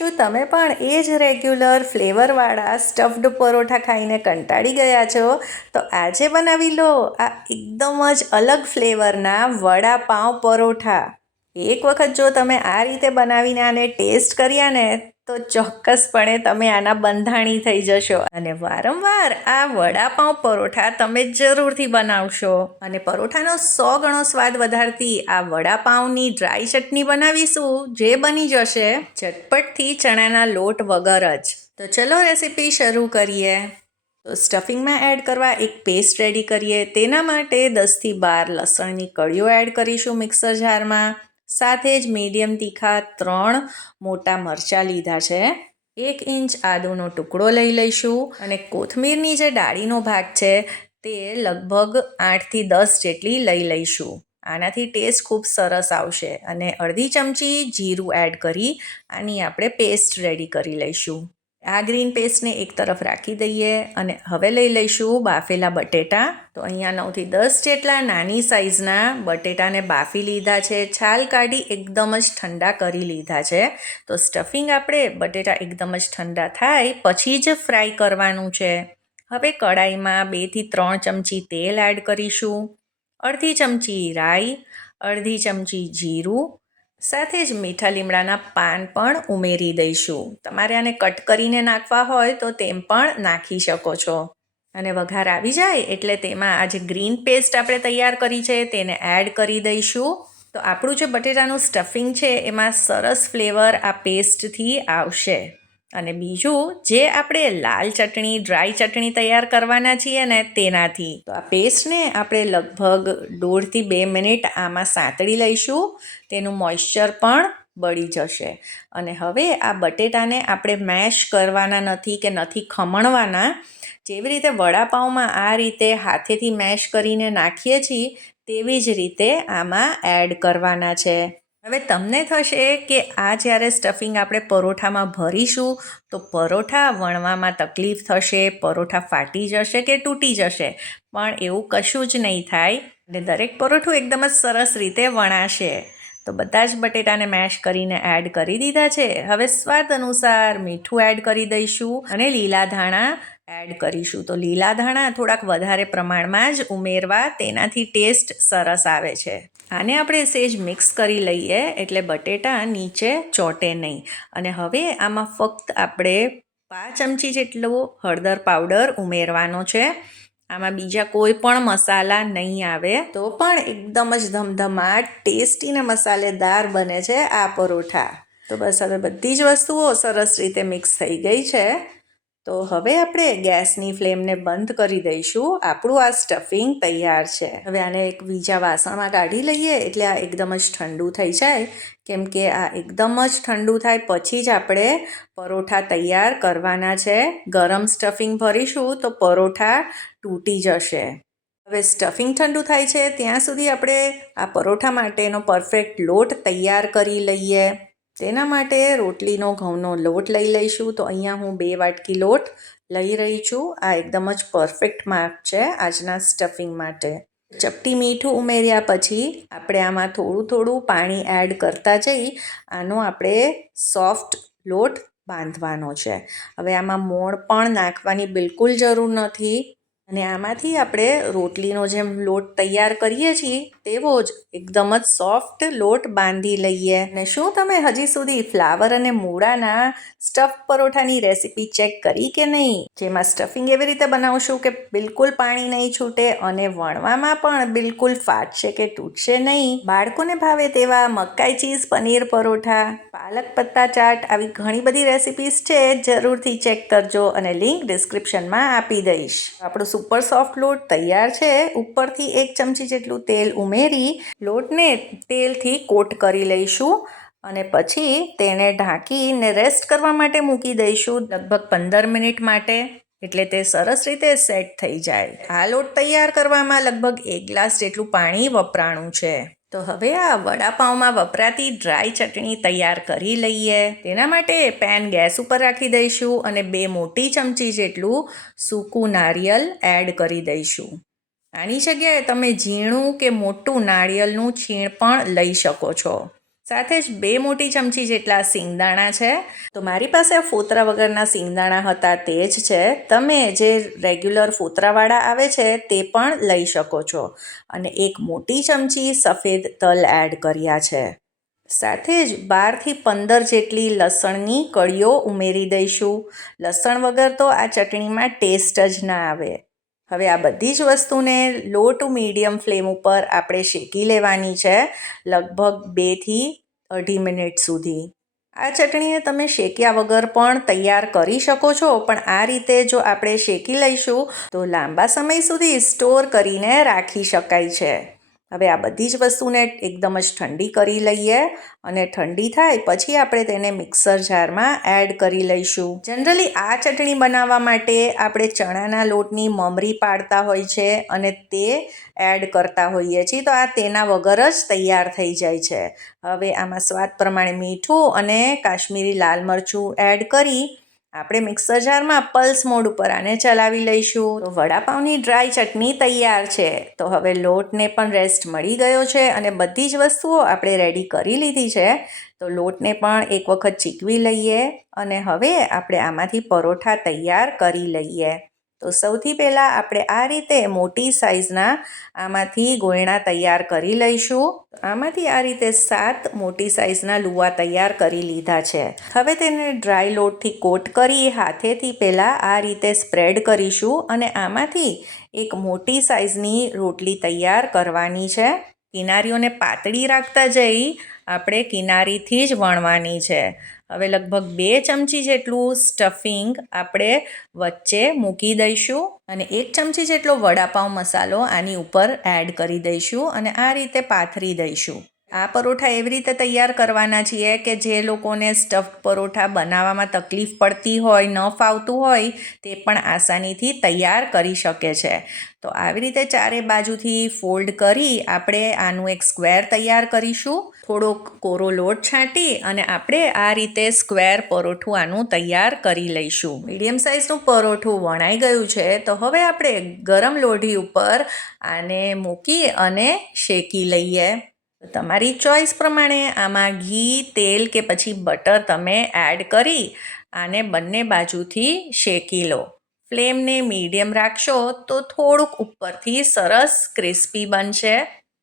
શું તમે પણ એ જ રેગ્યુલર ફ્લેવરવાળા સ્ટફ્ડ પરોઠા ખાઈને કંટાળી ગયા છો? તો આજે બનાવી લો આ એકદમ જ અલગ ફ્લેવરના વડાપાઉં પરોઠા. એક વખત જો તમે આ રીતે બનાવીને આને ટેસ્ટ કર્યા ને તો ચોક્કસપણે તમે આના બંધાણી થઈ જશો અને વારંવાર આ વડાપાઉં પરોઠા તમે જરૂરથી બનાવશો. અને પરોઠાનો 100 ગણો સ્વાદ વધારતી આ વડાપાઉંની ડ્રાય ચટણી બનાવીશું, જે બની જશે ઝટપટથી ચણાના લોટ વગર જ. તો ચલો રેસીપી શરૂ કરીએ. તો સ્ટફિંગમાં એડ કરવા એક પેસ્ટ રેડી કરીએ. તેના માટે 10થી 12 લસણની કળીઓ એડ કરીશું મિક્સર જારમાં. સાથે જ મીડિયમ તીખા 3 મોટા મરચાં લીધા છે. 1 ઇંચ આદુનો ટુકડો લઈ લઈશું અને કોથમીરની જે ડાળીનો ભાગ છે તે લગભગ 8થી 10 જેટલી લઈ લઈશું. આનાથી ટેસ્ટ ખૂબ સરસ આવશે. અને અડધી ચમચી જીરું એડ કરી આની આપણે પેસ્ટ રેડી કરી લઈશું. આ ગ્રીન પેસ્ટને એક તરફ રાખી દઈએ અને હવે લઈ લઈશું બાફેલા બટેટા. તો અહીંયા 9થી 10 જેટલા નાની સાઇઝના બટેટાને બાફી લીધા છે. છાલ કાઢી એકદમ જ ઠંડા કરી લીધા છે. તો સ્ટફિંગ આપણે બટેટા એકદમ જ ઠંડા થાય પછી જ ફ્રાય કરવાનું છે. હવે કડાઈમાં 2થી 3 ચમચી તેલ એડ કરીશું. અડધી ચમચી રાઈ, અડધી ચમચી જીરું, સાથે જ મીઠા લીમડાના પાન પણ ઉમેરી દઈશું. તમારે આને કટ કરીને નાખવા હોય તો તેમ પણ નાખી શકો છો. અને વઘાર આવી જાય એટલે તેમાં આ જે ગ્રીન પેસ્ટ આપણે તૈયાર કરી છે તેને એડ કરી દઈશું. તો આપણું જે બટેટાનું સ્ટફિંગ છે એમાં સરસ ફ્લેવર આ પેસ્ટથી આવશે. અને બીજું જે આપણે લાલ ચટણી, ડ્રાય ચટણી તૈયાર કરવાના છીએ ને તેનાથી. તો આ પેસ્ટને આપણે લગભગ 1.5થી 2 મિનિટ આમાં સાંતળી લઈશું. તેનું મોઇશ્ચર પણ બળી જશે. અને હવે આ બટેટાને આપણે મેશ કરવાના નથી કે નથી ખમણવાના. જેવી રીતે વડાપાઉંમાં આ રીતે હાથેથી મેશ કરીને નાખીએ છીએ તેવી જ રીતે આમાં એડ કરવાના છે. હવે તમને થશે કે આ જ્યારે સ્ટફિંગ આપણે પરોઠામાં ભરીશું તો પરોઠા વણવામાં તકલીફ થશે, પરોઠા ફાટી જશે કે તૂટી જશે. પણ એવું કશું જ નહીં થાય અને દરેક પરોઠું એકદમ જ સરસ રીતે વણાશે. તો બધા જ બટેટાને મેશ કરીને એડ કરી દીધા છે. હવે સ્વાદ અનુસાર મીઠું એડ કરી દઈશું અને લીલા ધાણા એડ કરીશું. તો લીલા ધાણા થોડાક વધારે પ્રમાણમાં જ ઉમેરવા, તેનાથી ટેસ્ટ સરસ આવે છે. આને આપણે સહેજ મિક્સ કરી લઈએ એટલે બટેટા નીચે ચોંટે નહીં. અને હવે આમાં ફક્ત આપણે 5 ચમચી જેટલો હળદર પાવડર ઉમેરવાનો છે. આમાં બીજા કોઈ પણ મસાલા નહીં આવે. તો પણ એકદમ જ ધમધમાટ ટેસ્ટી ને મસાલેદાર બને છે આ પરોઠા. તો બસ હવે બધી જ વસ્તુઓ સરસ રીતે મિક્સ થઈ ગઈ છે. તો હવે આપણે ગેસની ફ્લેમને બંધ કરી દઈશું. આપણું આ સ્ટફિંગ તૈયાર છે. હવે આને એક બીજા વાસણમાં કાઢી લઈએ એટલે આ એકદમ જ ઠંડુ થઈ જાય. કેમ કે આ એકદમ જ ઠંડુ થાય પછી જ આપણે પરોઠા તૈયાર કરવાના છે. ગરમ સ્ટફિંગ ભરીશું તો પરોઠા તૂટી જશે. હવે સ્ટફિંગ ઠંડુ થાય છે ત્યાં સુધી આપણે આ પરોઠા માટેનો પરફેક્ટ લોટ તૈયાર કરી લઈએ. તેના માટે રોટલીનો ઘઉંનો લોટ લઈ લઈશું. તો અહીંયા હું 2 વાટકી લોટ લઈ રહી છું. આ એકદમ જ પરફેક્ટ માપ છે આજના સ્ટફિંગ માટે. ચપટી મીઠું ઉમેર્યા પછી આપણે આમાં થોડું થોડું પાણી એડ કરતા જઈ આનો આપણે સોફ્ટ લોટ બાંધવાનો છે. હવે આમાં મોણ પણ નાખવાની બિલકુલ જરૂર નથી. અને આમાંથી આપણે રોટલીનો જેમ લોટ તૈયાર કરીએ છીએ તેવો જ એકદમ જ સોફ્ટ લોટ બાંધી લઈએ. અને શું તમે હજી સુધી ફ્લાવર અને મૂળાના સ્ટફ પરોઠાની રેસીપી ચેક કરી કે નહીં? જેમાં સ્ટફિંગ એવી રીતે બનાવશું કે બિલકુલ પાણી નહીં છૂટે અને વણવામાં પણ બિલકુલ ફાટશે કે તૂટશે નહીં. બાળકોને ભાવે તેવા મકાઈ ચીઝ પનીર પરોઠા, પાલક પત્તા ચાટ, આવી ઘણી બધી રેસીપીસ છે. જરૂરથી ચેક કરજો અને લિંક ડિસ્ક્રિપ્શનમાં આપી દઈશ. આપણો સુપર સોફ્ટ લોટ તૈયાર છે. ઉપરથી 1 ચમચી જેટલું તેલ ઉમેરી લોટને તેલથી કોટ કરી લઈશું અને પછી તેને ઢાંકીને રેસ્ટ કરવા માટે મૂકી દઈશું લગભગ 15 મિનિટ માટે. એટલે તે સરસ રીતે સેટ થઈ જાય. આ લોટ તૈયાર કરવામાં લગભગ 1 ગ્લાસ જેટલું પાણી વપરાણું છે. તો હવે આ વડાપાઉંમાં વપરાતી ડ્રાય ચટણી તૈયાર કરી લઈએ. તેના માટે પેન ગેસ ઉપર રાખી દઈશું અને 2 મોટી ચમચી જેટલું સૂકું નારિયેળ એડ કરી દઈશું. આની જગ્યાએ તમે ઝીણું કે મોટું નાળિયેરનું છીણ પણ લઈ શકો છો. સાથે જ 2 મોટી ચમચી જેટલા સિંગદાણા છે. તો મારી પાસે ફોતરા વગરના સિંગદાણા હતા તે જ છે. તમે જે રેગ્યુલર ફોતરાવાળા આવે છે તે પણ લઈ શકો છો. અને 1 મોટી ચમચી સફેદ તલ એડ કર્યા છે. સાથે જ 12થી 15 જેટલી લસણની કળીઓ ઉમેરી દઈશું. લસણ વગર તો આ ચટણીમાં ટેસ્ટ જ ના આવે. હવે આ બધી જ વસ્તુને લો ટુ મીડિયમ ફ્લેમ ઉપર આપણે શેકી લેવાની છે, લગભગ 2થી 2.5 મિનિટ સુધી. આ ચટણીને તમે શેક્યા વગર પણ તૈયાર કરી શકો છો, પણ આ રીતે જો આપણે શેકી લઈશું તો લાંબા સમય સુધી સ્ટોર કરીને રાખી શકાય છે. હવે આ બધી જ વસ્તુને એકદમ જ ઠંડી કરી લઈએ અને ઠંડી થાય પછી આપણે તેને મિક્સર જારમાં એડ કરી લઈશું. જનરલી આ ચટણી બનાવવા માટે આપણે ચણાના લોટની મમરી પાડતા હોય છે અને તે એડ કરતા હોઈએ છીએ, તો આ તેના વગર જ તૈયાર થઈ જાય છે. હવે આમાં સ્વાદ પ્રમાણે મીઠું અને કાશ્મીરી લાલ મરચું એડ કરી આપણે મિક્સર જારમાં પલ્સ મોડ ઉપર આને ચલાવી લઈશું. તો વડાપાઉંની ડ્રાય ચટણી તૈયાર છે. તો હવે લોટને પણ રેસ્ટ મળી ગયો છે અને બધી જ વસ્તુઓ આપણે રેડી કરી લીધી છે. તો લોટને પણ એક વખત ચીકવી લઈએ અને હવે આપણે આમાંથી પરોઠા તૈયાર કરી લઈએ. તો સૌથી પહેલાં આપણે આ રીતે મોટી સાઇઝના આમાંથી ગોયણા તૈયાર કરી લઈશું. આમાંથી આ રીતે 7 મોટી સાઇઝના લુવા તૈયાર કરી લીધા છે. હવે તેને ડ્રાય લોટથી કોટ કરી હાથેથી પહેલાં આ રીતે સ્પ્રેડ કરીશું અને આમાંથી એક મોટી સાઇઝની રોટલી તૈયાર કરવાની છે. કિનારીઓને પાતળી રાખતા જઈ આપણે કિનારીથી જ વણવાની છે. હવે લગભગ 2 ચમચી જેટલું સ્ટફિંગ આપણે વચ્ચે મૂકી દઈશું અને 1 ચમચી જેટલો વડાપાઉં મસાલો આની ઉપર એડ કરી દઈશું અને આ રીતે પાથરી દઈશું. આ પરોઠા એવી રીતે તૈયાર કરવાના છીએ કે જે લોકોને સ્ટફ્ડ પરોઠા બનાવવામાં તકલીફ પડતી હોય, ન ફાવતું હોય, તે પણ આસાનીથી તૈયાર કરી શકે છે. તો આવી રીતે ચારે બાજુથી ફોલ્ડ કરી આપણે આનું એક સ્ક્વેર તૈયાર કરીશું. થોડોક કોરો લોટ છાંટી અને આપણે આ રીતે સ્ક્વેર પરોઠું આનું તૈયાર કરી લઈશું. મીડિયમ સાઇઝનું પરોઠું વણાઈ ગયું છે. તો હવે આપણે ગરમ લોઢી ઉપર આને મૂકી અને શેકી લઈએ. તમારી ચોઈસ પ્રમાણે આમાં ઘી, તેલ કે પછી બટર તમે એડ કરી આને બંને બાજુથી શેકી લો. ફ્લેમને મીડિયમ રાખશો તો થોડુંક ઉપરથી સરસ ક્રિસ્પી બનશે.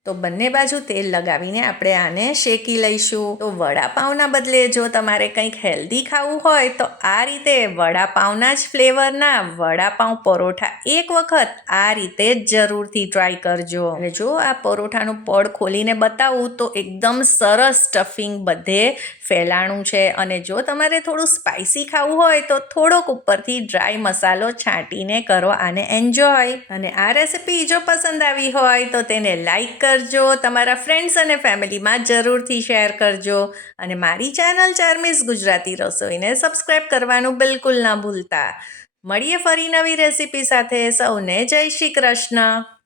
તો બંને બાજુ તેલ લગાવીને આપણે આને શેકી લઈશું. તો વડાપાઉંના બદલે જો તમારે કંઈક હેલ્ધી ખાવું હોય તો આ રીતે વડાપાઉંના જ ફ્લેવરના વડાપાઉં પરોઠા એક વખત આ રીતે જરૂરથી ટ્રાય કરજો. અને જો આ પરોઠાનું પડ ખોલીને બતાવું તો એકદમ સરસ સ્ટફિંગ બધે ફેલાણું છે. અને જો તમારે થોડું સ્પાઇસી ખાવું હોય તો થોડોક ઉપરથી ડ્રાય મસાલો છાંટીને કરો આને એન્જોય. અને આ રેસિપી જો પસંદ આવી હોય તો તેને લાઈક કરજો, તમારા ફ્રેન્ડ્સ અને ફેમિલીમાં જરૂરથી શેર કરજો અને મારી ચેનલ ચાર્મીઝ ગુજરાતી રસોઈને સબસ્ક્રાઈબ કરવાનું બિલકુલ ના ભૂલતા. મળીએ ફરી નવી રેસિપી સાથે. સૌને જય શ્રી કૃષ્ણ.